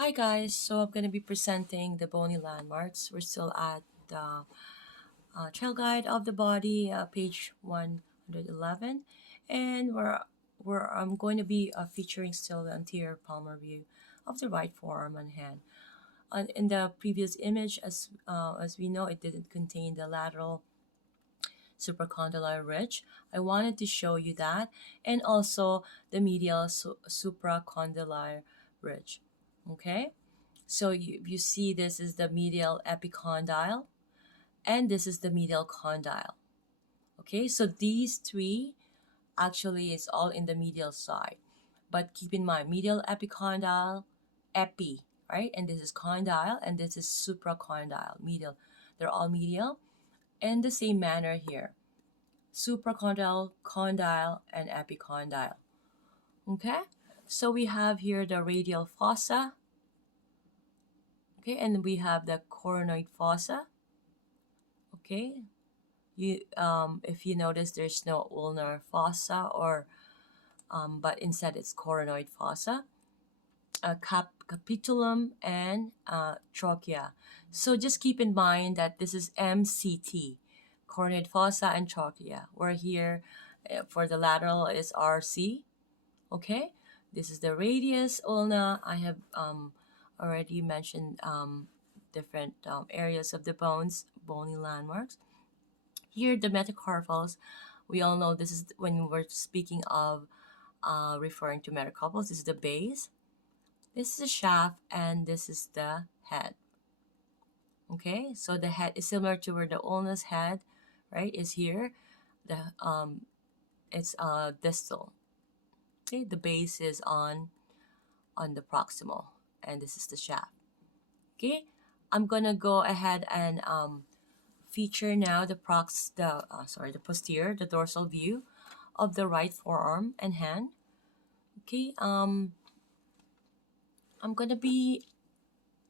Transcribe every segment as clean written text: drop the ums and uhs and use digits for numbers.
Hi guys, so I'm going to be presenting the bony landmarks. We're still at the trail guide of the body, page 111, and I'm going to be featuring still the anterior palmar view of the right forearm and hand. In the previous image, as we know, it didn't contain the lateral supracondylar ridge. I wanted to show you that, and also the medial supracondylar ridge. Okay. So you see this is the medial epicondyle and this is the medial condyle. Okay, so these three actually is all in the medial side. But keep in mind, medial epicondyle, epi, right? And this is condyle and this is supracondyle, medial. They're all medial. In the same manner here, supracondyle, condyle, and epicondyle. Okay, so we have here the radial fossa. Okay, and we have the coronoid fossa. Okay, if you notice, there's no ulnar fossa but instead it's coronoid fossa, capitulum, and trachea. So just keep in mind that this is MCT, coronoid fossa and trachea. Where here for the lateral is RC. Okay, this is the radius ulna. I have already mentioned different areas of the bones, bony landmarks. Here, the metacarpals, we all know this is when we're speaking of referring to metacarpals. This is the base, this is the shaft, and this is the head. Okay, so the head is similar to where the ulna's head, right, is here. The it's distal. Okay, the base is on the proximal, and this is the shaft. Okay, I'm gonna go ahead and feature now the posterior, the dorsal view of the right forearm and hand. Okay, I'm gonna be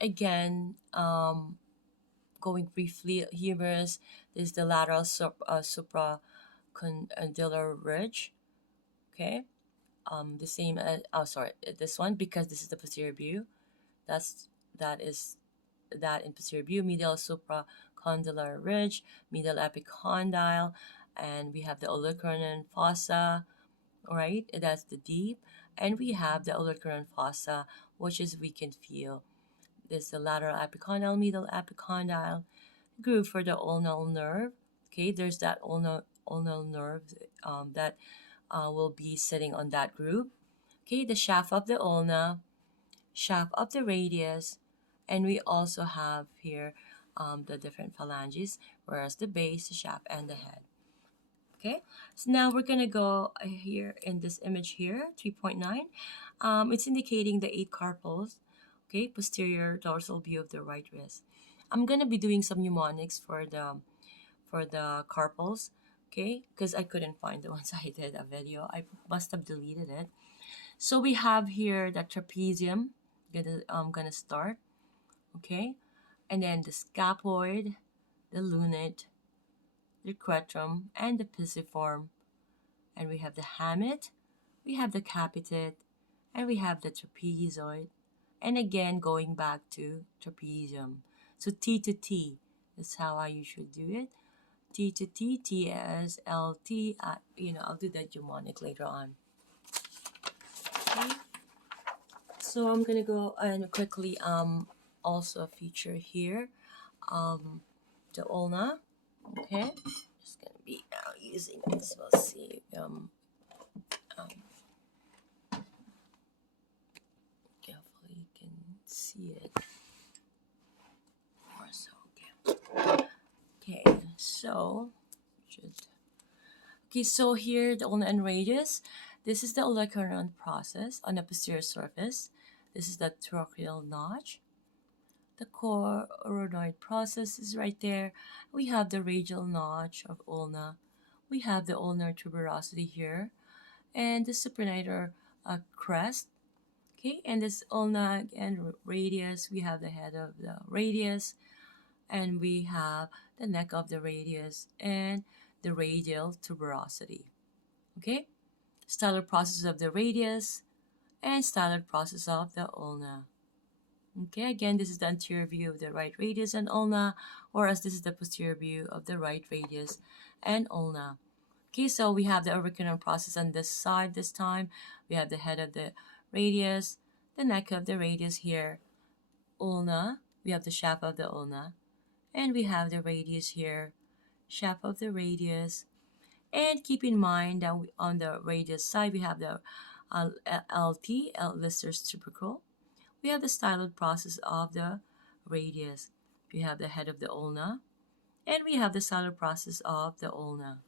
again going briefly. Humerus is the lateral supracondylar ridge. Okay, the same as this one, because this is the posterior view. That is that in posterior view, medial supracondylar ridge, medial epicondyle, and we have the olecranon fossa, right? That's the deep, and we have the olecranon fossa, which is we can feel. There's the lateral epicondyle, medial epicondyle groove for the ulnar nerve. Okay, there's that ulnar nerve that will be sitting on that groove. Okay, the shaft of the ulna, shaft of the radius, and we also have here the different phalanges, whereas the base, the shaft, and the head. Okay, so now we're gonna go here in this image here, 3.9. It's indicating the 8 carpals. Okay, posterior dorsal view of the right wrist. I'm gonna be doing some mnemonics for the carpals. Okay, because I couldn't find the ones I did a video. I must have deleted it. So we have here the trapezium. I'm gonna start. Okay, and then the scaphoid, the lunate, the quetrum, and the pisiform. And we have the hamate, we have the capitate, and we have the trapezoid. And again, going back to trapezium. So T to T is how I usually do it. T to T, T as L T. I'll do that mnemonic later on. Okay. So I'm gonna go and quickly also feature here the ulna. Okay, just gonna be using this. We'll see. Hopefully you can see it more so. Okay, so so here the ulna and radius. This is the olecranon process on the posterior surface. This is the trochlear notch. The coronoid process is right there. We have the radial notch of ulna. We have the ulnar tuberosity here, and the supinator crest. Okay, and this ulna and radius. We have the head of the radius, and we have the neck of the radius and the radial tuberosity. Okay, stellar process of the radius and stellar process of the ulna. Okay, again, this is the anterior view of the right radius and ulna, whereas this is the posterior view of the right radius and ulna. Okay, so we have the auricular process on this side this time. We have the head of the radius, the neck of the radius here, ulna. We have the shaft of the ulna, and we have the radius here, shaft of the radius. And keep in mind that on the radius side, we have the LT, Lister's tubercle. We have the styloid process of the radius. We have the head of the ulna, and we have the styloid process of the ulna.